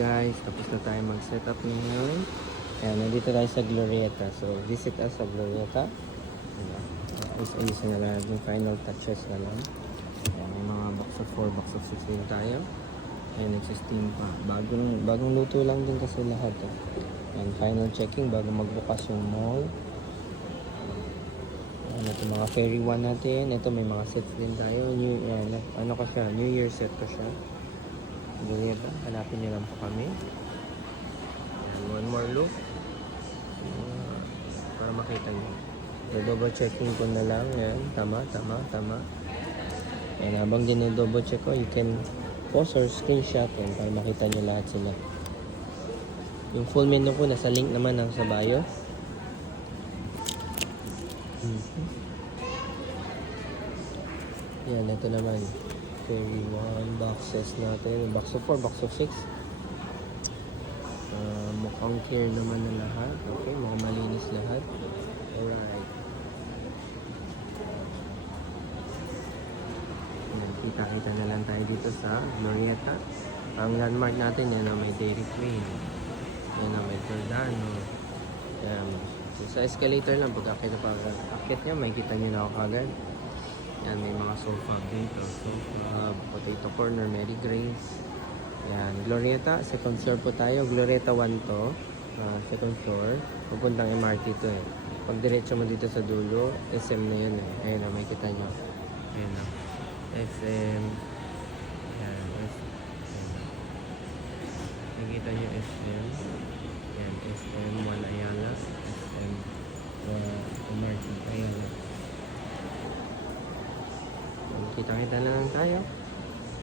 guys, tapos na tayo mag-set up ngayon. Ayan, nandito tayo sa Glorieta. So, visit us sa Glorieta. Ayan, ayos-ayos na lang. Yung final touches na lang. Ayan, may mga box of 4, box of 6 din tayo. Ayan, nagsisteam pa. Bagong luto lang din kasi lahat. Ayan, final checking bago magbukas yung mall. Ayan, ito mga Ferry 1 natin. Ito may mga sets din tayo. Ayan, ano ka siya? New Year set ko siya. Glorieta, hanapin nyo lang po kami. And one more look para makita nyo. Double checking ko na lang. Ayan, tama. And habang double check ko, you can post or screenshot yan para makita nyo lahat sila. Yung full menu ko nasa link naman ng sa bio. Yan, ito naman Ferry 1 boxes natin, box of 4, box of 6. Mukhang clear naman na lahat. Okay, mukhang malinis lahat. Alright, kita-kita na lang tayo dito sa Glorieta. Ang landmark natin yan na may Dairy Queen, yan na may Giordano. Yan, so, sa escalator lang pag akit nyo may kita nyo na ako kagad. Yan, may mga sofa dito. Sofa, potato corner, Mary Grace. Yan, Glorieta, second floor po tayo. Glorieta 1 to. Second floor. Pupuntang MRT to eh. Pag diretso mo dito sa dulo, SM na yun eh. Ayun na, may kita nyo. Ayun na. SM. Yan, nakikita nyo SM. Yan, SM 1 Ayala. SM MRT Ayala. Kita-kita na lang tayo.